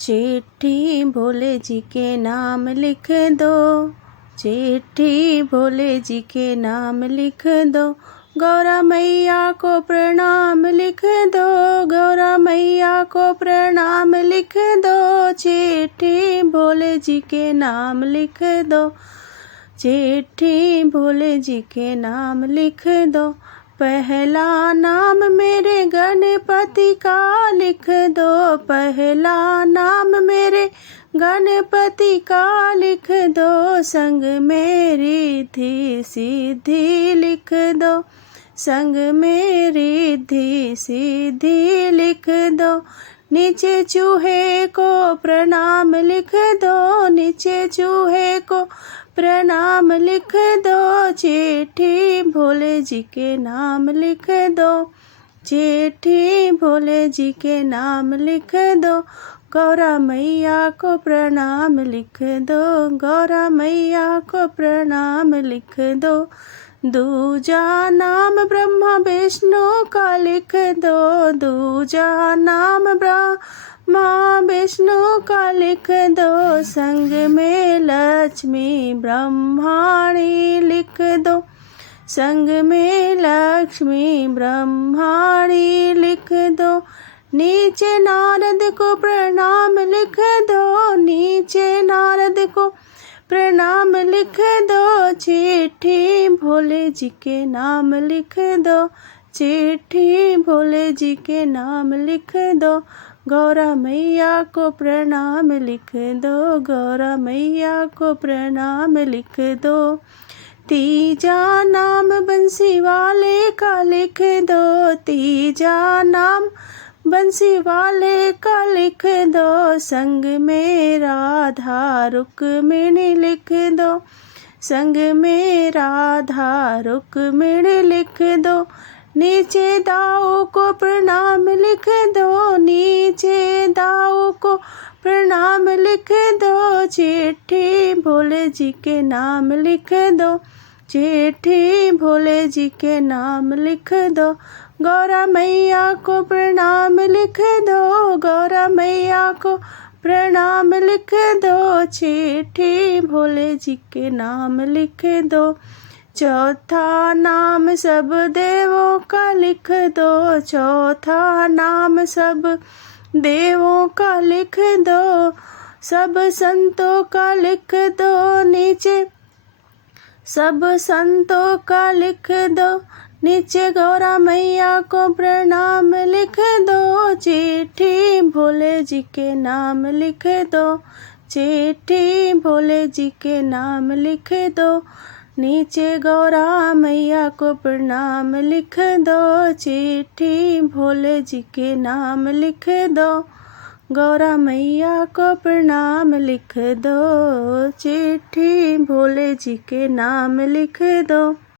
चिट्ठी भोले जी के नाम लिख दो, चिट्ठी भोले जी के नाम लिख दो, गौरा मैया को प्रणाम लिख दो, गौरा मैया को प्रणाम लिख दो, चिट्ठी भोले जी के नाम लिख दो, चिट्ठी भोले जी के नाम लिख दो। पहला नाम मेरे गणपति का लिख दो, पहला नाम मेरे गणपति का लिख दो, संग मेरी थी सिद्धि लिख दो, संग मेरी थी सिद्धि लिख दो। नीचे चूहे को प्रणाम लिख दो, नीचे चूहे को प्रणाम लिख दो, चिट्ठी भोले जी के नाम लिख दो, चिट्ठी भोले जी के नाम लिख दो, गौरा मैया को प्रणाम लिख दो, गौरा मैया को प्रणाम लिख दो। दूजा नाम ब्रह्मा विष्णु का लिख दो, दूजा नाम ब्रह्मा विष्णु का लिख दो, संग में लक्ष्मी ब्रह्माणी लिख दो, संग में लक्ष्मी ब्रह्माणी लिख दो। नीचे नारद को प्रणाम लिख दो, नीचे नारद को प्रणाम लिख दो, चिट्ठी भोले जी के नाम लिख दो, चिट्ठी भोले जी के नाम लिख दो, गौरा मैया को प्रणाम लिख दो, गौरा मैया को प्रणाम लिख दो। तीजा नाम बंसी वाले का लिख दो, तीजा नाम बंसी वाले का लिख दो, संग में राधा रुक्मिणी लिख दो, संग में राधा रुक्मिणी लिख दो। नीचे दाऊ को प्रणाम लिख दो, नीचे दाऊ को प्रणाम लिख दो, चिट्ठी भोले जी के नाम लिख दो, चिट्ठी भोले जी के नाम लिख दो, गौरा मैया को प्रणाम लिख दो, गौरा मैया को प्रणाम लिख दो, चिट्ठी भोले जी के नाम लिख दो। चौथा नाम सब देवों का लिख दो, चौथा नाम सब देवों का लिख दो, सब संतों का लिख दो, नीचे सब संतों का लिख दो, नीचे गौरा मैया को प्रणाम लिख दो, चिट्ठी भोले जी के नाम लिख दो, चिट्ठी भोले जी के नाम लिख दो। नीचे गौरा मैया को प्रणाम लिख दो, चिट्ठी भोले जी के नाम लिख दो, गौरा मैया को प्रणाम लिख दो, चिट्ठी भोले जी के नाम लिख दो।